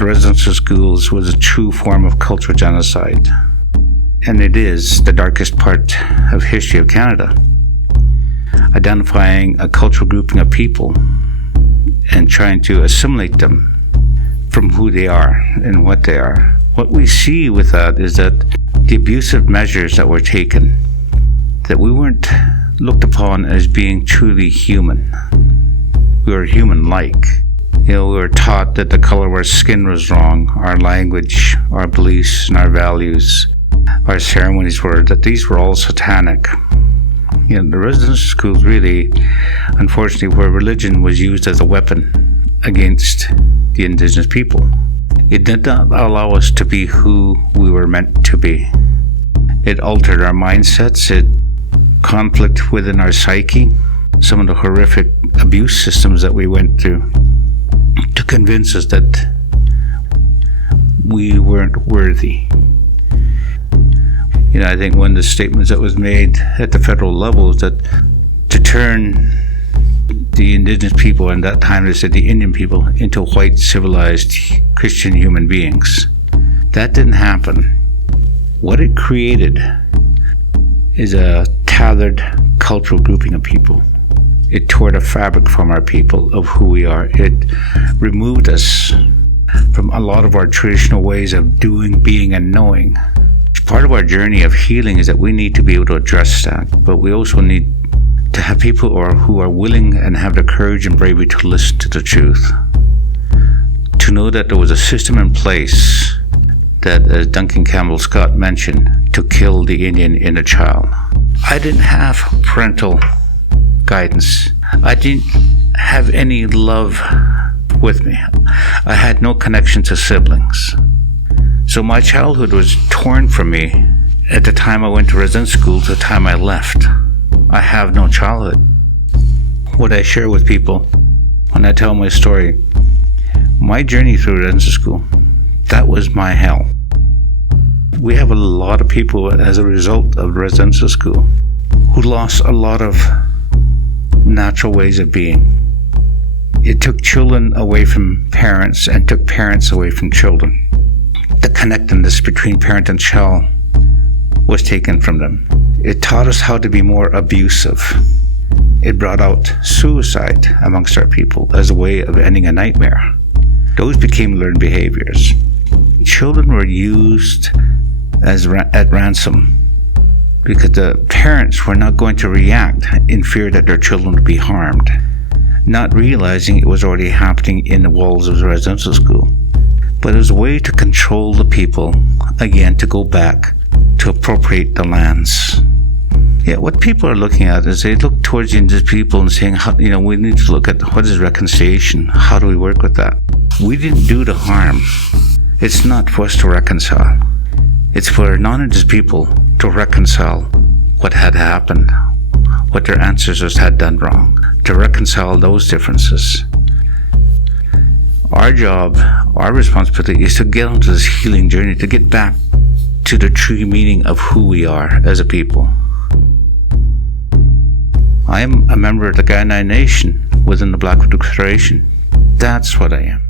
residential schools was a true form of cultural genocide. And it is the darkest part of history of Canada. Identifying a cultural grouping of people and trying to assimilate them from who they are and what they are. What we see with that is that the abusive measures that were taken, that we weren't looked upon as being truly human. We were human-like. We were taught that the color of our skin was wrong, our language, our beliefs, and our values, our ceremonies were, that these were all satanic. The residential schools really, unfortunately, where religion was used as a weapon against the Indigenous people. It did not allow us to be who we were meant to be. It altered our mindsets, it conflict within our psyche, some of the horrific abuse systems that we went through to convince us that we weren't worthy. I think one of the statements that was made at the federal level is that to turn the Indigenous people, and that time they said the Indian people, into white, civilized, Christian human beings. That didn't happen. What it created is a tethered cultural grouping of people. It tore the fabric from our people of who we are. It removed us from a lot of our traditional ways of doing, being, and knowing. Part of our journey of healing is that we need to be able to address that, but we also need to have people who are willing and have the courage and bravery to listen to the truth. To know that there was a system in place that, as Duncan Campbell Scott mentioned, to kill the Indian inner child. I didn't have parental guidance. I didn't have any love with me. I had no connection to siblings. So my childhood was torn from me at the time I went to residential school to the time I left. I have no childhood. What I share with people when I tell my story, my journey through residential school, that was my hell. We have a lot of people as a result of residential school who lost a lot of natural ways of being. It took children away from parents and took parents away from children. The connectedness between parent and child was taken from them. It taught us how to be more abusive. It brought out suicide amongst our people as a way of ending a nightmare. Those became learned behaviors. Children were used as at ransom because the parents were not going to react in fear that their children would be harmed, not realizing it was already happening in the walls of the residential school. But it was a way to control the people, again, to go back, to appropriate the lands. What people are looking at is they look towards the Indigenous people and saying, we need to look at what is reconciliation, how do we work with that? We didn't do the harm. It's not for us to reconcile. It's for non-Indigenous people to reconcile what had happened, what their ancestors had done wrong, to reconcile those differences. Our job, our responsibility is to get onto this healing journey, to get back to the true meaning of who we are as a people. I am a member of the Kainai Nation within the Blackfoot Federation. That's what I am.